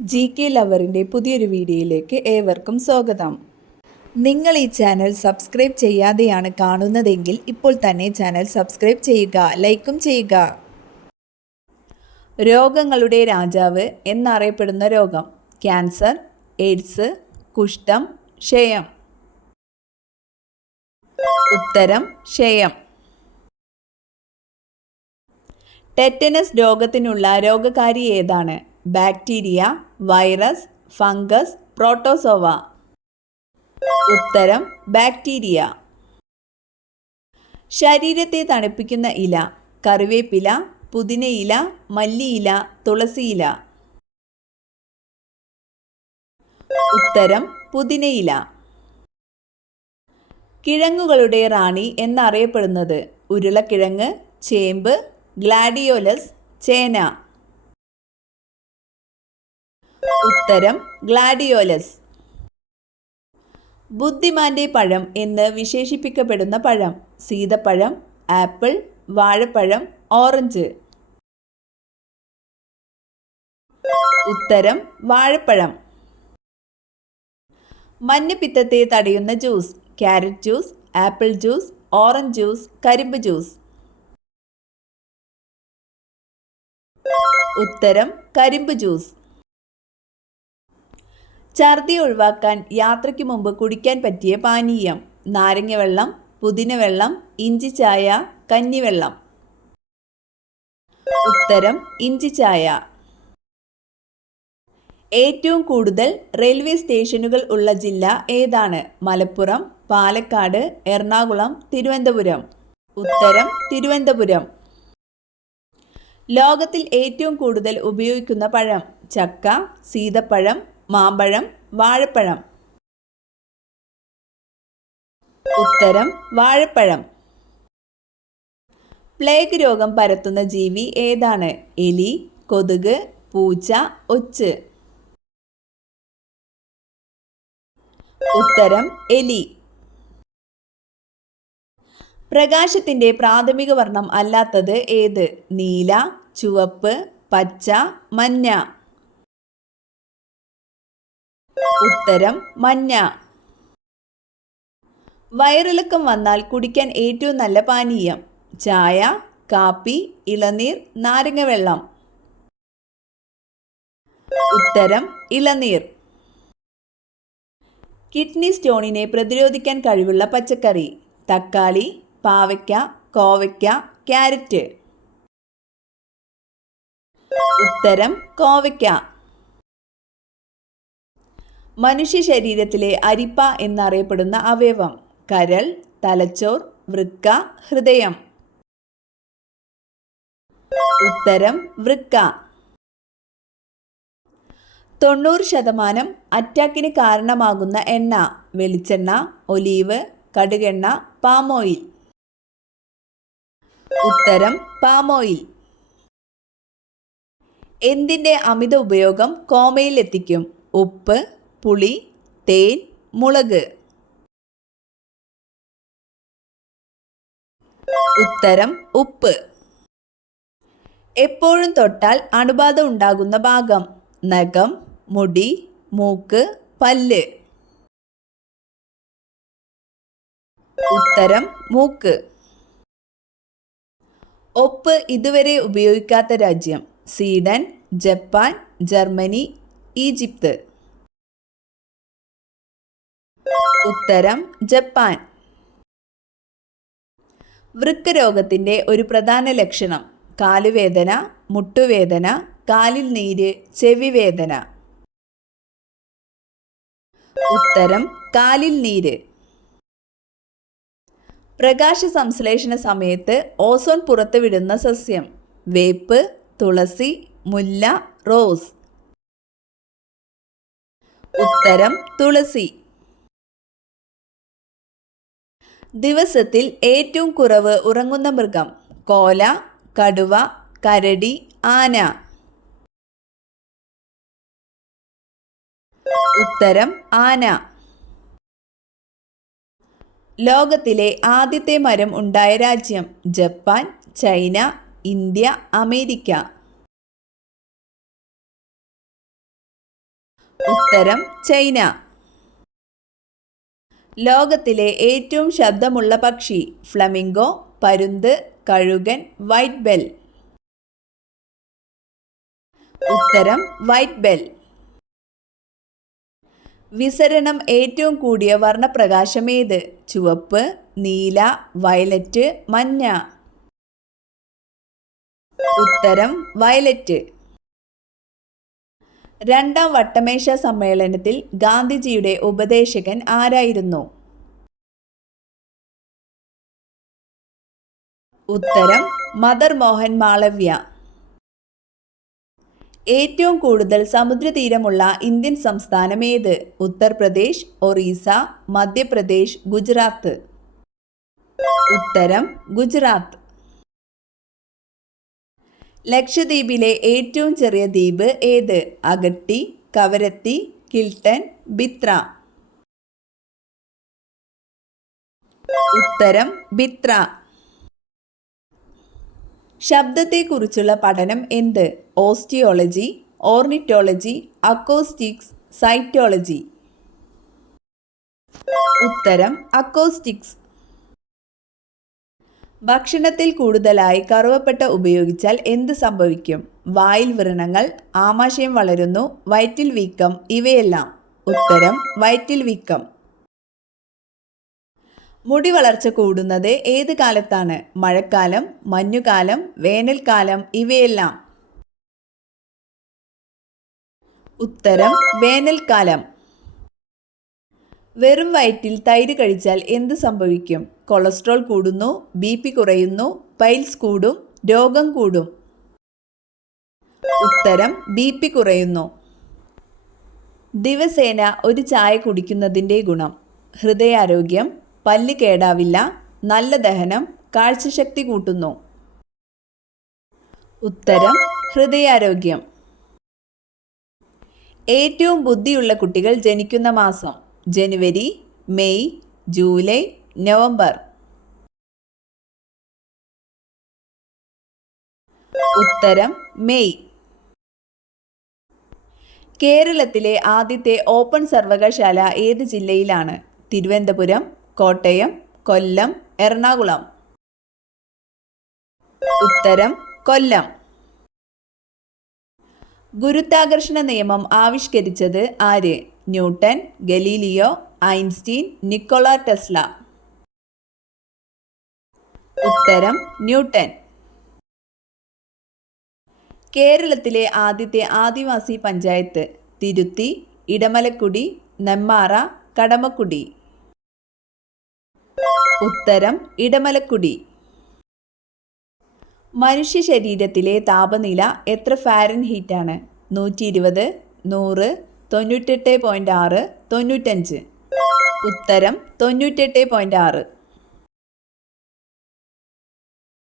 GK ലവറിൻ്റെ പുതിയൊരു വീഡിയോയിലേക്ക് ഏവർക്കും സ്വാഗതം. നിങ്ങൾ ഈ ചാനൽ സബ്സ്ക്രൈബ് ചെയ്യാതെയാണ് കാണുന്നതെങ്കിൽ ഇപ്പോൾ തന്നെ ചാനൽ സബ്സ്ക്രൈബ് ചെയ്യുക, ലൈക്കും ചെയ്യുക. രോഗങ്ങളുടെ രാജാവ് എന്നറിയപ്പെടുന്ന രോഗം: ക്യാൻസർ, എയ്ഡ്സ്, കുഷ്ഠം, ക്ഷയം. ഉത്തരം ക്ഷയം. ടെറ്റനസ് രോഗത്തിനുള്ള രോഗകാരി ഏതാണ്? Bacteria, virus, fungus, protozoa. ഉത്തരം ബാക്ടീരിയ. ശരീരത്തെ തണുപ്പിക്കുന്ന ഇല: കറിവേപ്പില, പുതിനയില, മല്ലിയില, തുളസിയില. ഉത്തരം പുതിനയില. കിഴങ്ങുകളുടെ റാണി എന്നറിയപ്പെടുന്നത്: ഉരുളക്കിഴങ്ങ്, ചേമ്പ്, ഗ്ലാഡിയോലസ്, ചേന. ഉത്തരം ഗ്ലാഡിയോലസ്. ബുദ്ധിമാന്റെ പഴം എന്ന് വിശേഷിപ്പിക്കപ്പെടുന്ന പഴം: സീതപ്പഴം, ആപ്പിൾ, വാഴപ്പഴം, ഓറഞ്ച്. ഉത്തരം വാഴപ്പഴം. മഞ്ഞപ്പിത്തത്തെ തടയുന്ന juice: carrot juice, apple juice, orange juice, കരിമ്പ് ജ്യൂസ്. ഉത്തരം കരിമ്പ് ജ്യൂസ്. ഛർദി ഒഴിവാക്കാൻ യാത്രയ്ക്ക് മുമ്പ് കുടിക്കാൻ പറ്റിയ പാനീയം: നാരങ്ങ വെള്ളം, പുതിന വെള്ളം, ഇഞ്ചി ചായ, കഞ്ഞിവെള്ളം. ഉത്തരം ഇഞ്ചി ചായ. ഏറ്റവും കൂടുതൽ റെയിൽവേ സ്റ്റേഷനുകൾ ഉള്ള ജില്ല ഏതാണ്? മലപ്പുറം, പാലക്കാട്, എറണാകുളം, തിരുവനന്തപുരം. ഉത്തരം തിരുവനന്തപുരം. ലോകത്തിൽ ഏറ്റവും കൂടുതൽ ഉപയോഗിക്കുന്ന പഴം: ചക്ക, സീതപ്പഴം, മാമ്പഴം, വാഴപ്പഴം. ഉത്തരം വാഴപ്പഴം. പ്ലേഗ് രോഗം പരത്തുന്ന ജീവി ഏതാണ്? എലി, കൊതുക്, പൂച്ച, ഒച്ച്. ഉത്തരം എലി. പ്രകാശത്തിന്റെ പ്രാഥമിക വർണ്ണം അല്ലാത്തത് ഏത്? നീല, ചുവപ്പ്, പച്ച, മഞ്ഞ. ഉത്തരം മഞ്ഞ. വയറിളക്കം വന്നാൽ കുടിക്കാൻ ഏറ്റവും നല്ല പാനീയം: ചായ, കാപ്പി, ഇളനീർ, നാരങ്ങ വെള്ളം. ഉത്തരം ഇളനീർ. കിഡ്നി സ്റ്റോണിനെ പ്രതിരോധിക്കാൻ കഴിവുള്ള പച്ചക്കറി: തക്കാളി, പാവയ്ക്ക, കോവയ്ക്ക, ക്യാരറ്റ്. ഉത്തരം കോവയ്ക്ക. മനുഷ്യ ശരീരത്തിലെ അരിപ്പ എന്നറിയപ്പെടുന്ന അവയവം: കരൾ, തലച്ചോർ, വൃക്ക, ഹൃദയം. ഉത്തരം വൃക്ക. 90% അറ്റാക്കിന് കാരണമാകുന്ന എണ്ണ: വെളിച്ചെണ്ണ, ഒലീവ്, കടുകെണ്ണ, പാമോയിൽ. ഉത്തരം പാമോയിൽ. എന്തിൻ്റെ അമിത ഉപയോഗം കോമയിൽ എത്തിക്കും? ഉപ്പ്, പുളി, തേൻ, മുളക്. ഉത്തരം ഉപ്പ്. എപ്പോഴും തൊട്ടാൽ അണുബാധ ഉണ്ടാകുന്ന ഭാഗം: നഖം, മുടി, മൂക്ക്, പല്ല്. ഉത്തരം മൂക്ക്. ഒപ്പ് ഇതുവരെ ഉപയോഗിക്കാത്ത രാജ്യം: സ്വീഡൻ, ജപ്പാൻ, ജർമ്മനി, ഈജിപ്ത്. ഉത്തരം ജപ്പാൻ. വൃക്ക രോഗത്തിൻ്റെ ഒരു പ്രധാന ലക്ഷണം: കാലുവേദന, മുട്ടുവേദന, കാലിൽ നീര്, ചെവിവേദന. ഉത്തരം കാലിൽ നീര്. പ്രകാശ സംശ്ലേഷണ സമയത്ത് ഓസോൺ പുറത്തുവിടുന്ന സസ്യം: വേപ്പ്, തുളസി, മുല്ല, റോസ്. ഉത്തരം തുളസി. ദിവസത്തിൽ ഏറ്റവും കുറവ് ഉറങ്ങുന്ന മൃഗം: കോല, കടുവ, കരടി, ആന. ഉത്തരം ആന. ലോകത്തിലെ ആദ്യത്തെ മരം ഉണ്ടായ രാജ്യം: ജപ്പാൻ, ചൈന, ഇന്ത്യ, അമേരിക്ക. ഉത്തരം ചൈന. ലോകത്തിലെ ഏറ്റവും ശബ്ദമുള്ള പക്ഷി ഫ്ലമിംഗോ, പരുന്ത്, കഴുകൻ, വൈറ്റ് ബെൽ. ഉത്തരം വൈറ്റ് ബെൽ. വിസരണം ഏറ്റവും കൂടിയ വർണ്ണപ്രകാശം ഏത്? ചുവപ്പ്, നീല, വയലറ്റ്, മഞ്ഞ. ഉത്തരം വയലറ്റ്. രണ്ടാം വട്ടമേശ സമ്മേളനത്തിൽ ഗാന്ധിജിയുടെ ഉപദേശകൻ ആരായിരുന്നു? ഉത്തരം മദർ മോഹൻ മാളവ്യ. ഏറ്റവും കൂടുതൽ സമുദ്രതീരമുള്ള ഇന്ത്യൻ സംസ്ഥാനം ഏത്? ഉത്തർപ്രദേശ്, ഒറീസ, മധ്യപ്രദേശ്, ഗുജറാത്ത്. ഉത്തരം ഗുജറാത്ത്. ലക്ഷദ്വീപിലെ ഏറ്റവും ചെറിയ ദ്വീപ് ഏത്? അഗട്ടി, കവരത്തി, കിൽട്ടൺ, ബിത്ര. ഉത്തരം ബിത്ര. ശബ്ദത്തെക്കുറിച്ചുള്ള പഠനം എന്ത്? Osteology, ornithology, acoustics, cytology. ഉത്തരം അക്കോസ്റ്റിക്സ്. ഭക്ഷണത്തിൽ കൂടുതലായി കറുവപ്പട്ട ഉപയോഗിച്ചാൽ എന്ത് സംഭവിക്കും? വായിൽ വ്രണങ്ങൾ, ആമാശയം വളരുന്നു, വയറ്റിൽ വീക്കം, ഇവയെല്ലാം. ഉത്തരം വയറ്റിൽ വീക്കം. മുടി വളർച്ച കൂടുന്നത് ഏത് കാലത്താണ്? മഴക്കാലം, മഞ്ഞുകാലം, വേനൽക്കാലം, ഇവയെല്ലാം. ഉത്തരം വേനൽക്കാലം. വെറും വയറ്റിൽ തൈര് കഴിച്ചാൽ എന്ത് സംഭവിക്കും? കൊളസ്ട്രോൾ കൂടുന്നു, BP കുറയുന്നു, പൈൽസ് കൂടും, രോഗം കൂടും. ഉത്തരം BP കുറയുന്നു. ദിവസേന ഒരു ചായ കുടിക്കുന്നതിൻ്റെ ഗുണം? ഹൃദയാരോഗ്യം, പല്ല് കേടാവില്ല, നല്ല ദഹനം, കാഴ്ചശക്തി കൂട്ടുന്നു. ഉത്തരം ഹൃദയാരോഗ്യം. ഏറ്റവും ബുദ്ധിയുള്ള കുട്ടികൾ ജനിക്കുന്ന മാസം? ജനുവരി, മെയ്, ജൂലൈ, നവംബർ. ഉത്തരം മെയ്. കേരളത്തിലെ ആദ്യത്തെ ഓപ്പൺ സർവകലാശാല ഏത് ജില്ലയിലാണ്? തിരുവനന്തപുരം, കോട്ടയം, കൊല്ലം, എറണാകുളം. ഉത്തരം കൊല്ലം. ഗുരുത്വാകർഷണ നിയമം ആവിഷ്കരിച്ചത് ആര്? Newton, Galileo, Einstein, Nikola Tesla. ഉത്തരം ന്യൂട്ടൺ. കേരളത്തിലെ ആദ്യത്തെ ആദിവാസി പഞ്ചായത്ത്? തിരുത്തി, ഇടമലക്കുടി, നെമ്മാറ, കടമക്കുടി. ഉത്തരം ഇടമലക്കുടി. മനുഷ്യ ശരീരത്തിലെ താപനില എത്ര ഫാരൻഹീറ്റാണ്? 120, 100, 98.6, 95. ഉത്തരം 98.6.